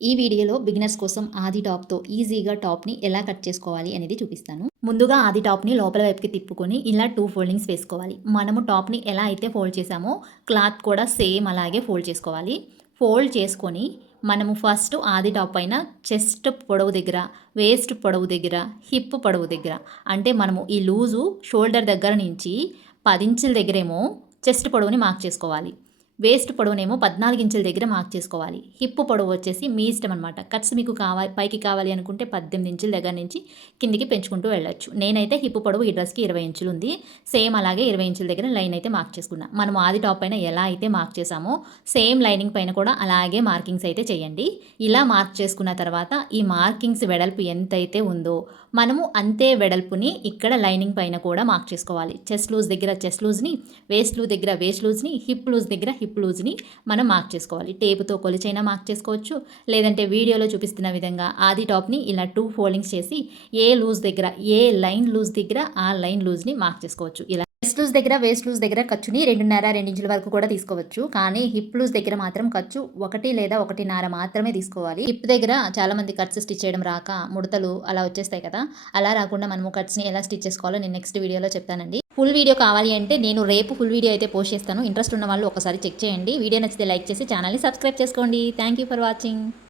ఈ వీడియోలో బిగినర్స్ కోసం ఆది టాప్‌తో ఈజీగా టాప్‌ని ఎలా కట్ చేసుకోవాలి అనేది చూపిస్తాను. ముందుగా ఆది టాప్‌ని లోపల వైపుకి తిప్పుకొని ఇలా 2 ఫోల్డింగ్స్ వేసుకోవాలి. మనము టాప్‌ని ఎలా అయితే ఫోల్డ్ చేసామో క్లాత్ కూడా సేమ్ అలాగే ఫోల్డ్ చేసుకోవాలి. ఫోల్డ్ చేసుకొని మనము ఫస్ట్ ఆది టాప్ పైన చెస్ట్ పొడవు దగ్గర, వేస్ట్ పొడవు దగ్గర, హిప్ పొడవు దగ్గర అంటే మనము ఈ లూజు షోల్డర్ దగ్గర నుంచి 10 ఇంచుల దగ్గరేమో చెస్ట్ పొడవుని మార్క్ చేసుకోవాలి. వేస్ట్ పొడవునేమో 14 ఇంచుల దగ్గర మార్క్ చేసుకోవాలి. హిప్ పొడవు వచ్చేసి మీ ఇష్టం అనమాట. కట్స్ మీకు పైకి కావాలి అనుకుంటే 18 ఇంచుల దగ్గర నుంచి కిందికి పెంచుకుంటూ వెళ్ళొచ్చు. నేనైతే హిప్ పొడవు ఈ డ్రెస్‌కి 20 ఇంచులు ఉంది. సేమ్ అలాగే 20 ఇంచుల దగ్గర లైన్ అయితే మార్క్ చేసుకున్నా. మనం ఆది టాప్ పైన ఎలా అయితే మార్క్ చేసామో సేమ్ లైనింగ్ పైన కూడా అలాగే మార్కింగ్స్ అయితే చేయండి. ఇలా మార్క్ చేసుకున్న తర్వాత ఈ మార్కింగ్స్ వెడల్పు ఎంతైతే ఉందో మనము అంతే వెడల్పుని ఇక్కడ లైనింగ్ పైన కూడా మార్క్ చేసుకోవాలి. చెస్ట్ లూజ్ దగ్గర చెస్ట్ లూజ్‌ని, వేస్ట్ లూజ్ దగ్గర వేస్ట్ లూజ్‌ని, హిప్ లూజ్ దగ్గర హిప్ లూజ్‌ని మనం మార్క్ చేసుకోవాలి. టేపుతో కొలిచైనా మార్క్ చేసుకోవచ్చు. లేదంటే వీడియోలో చూపిస్తున్న విధంగా ఆది టాప్‌ని ఇలా 2 ఫోల్డింగ్స్ చేసి ఏ లూజ్ దగ్గర, ఏ లైన్ లూజ్ దగ్గర ఆ లైన్ లూజ్‌ని మార్క్ చేసుకోవచ్చు. ఇలా చెస్ట్ లూజ్ దగ్గర, వేస్ట్ లూజ్ దగ్గర ఖర్చుని 2.5, 2 ఇంచుల వరకు కూడా తీసుకోవచ్చు. కానీ హిప్ లూజ్ దగ్గర మాత్రం ఖర్చు 1 లేదా 1.5 మాత్రమే తీసుకోవాలి. హిప్ దగ్గర చాలామంది కట్స్ స్టిచ్ చేయడం రాక ముడతలు అలా వచ్చేస్తాయి కదా! అలా రాకుండా మనము కట్స్‌ని ఎలా స్టిచ్ చేసుకోవాలో నేను నెక్స్ట్ వీడియోలో చెప్తానండి. ఫుల్ వీడియో కావాలి అంటే నేను రేపు ఫుల్ వీడియో అయితే పోస్ట్ చేస్తాను. ఇంట్రెస్ట్ ఉన్న వాళ్ళు ఒకసారి చెక్ చేయండి. వీడియో నచ్చితే లైక్ చేసి ఛానల్‌ని సబ్స్క్రైబ్ చేసుకోండి. Thank you for watching.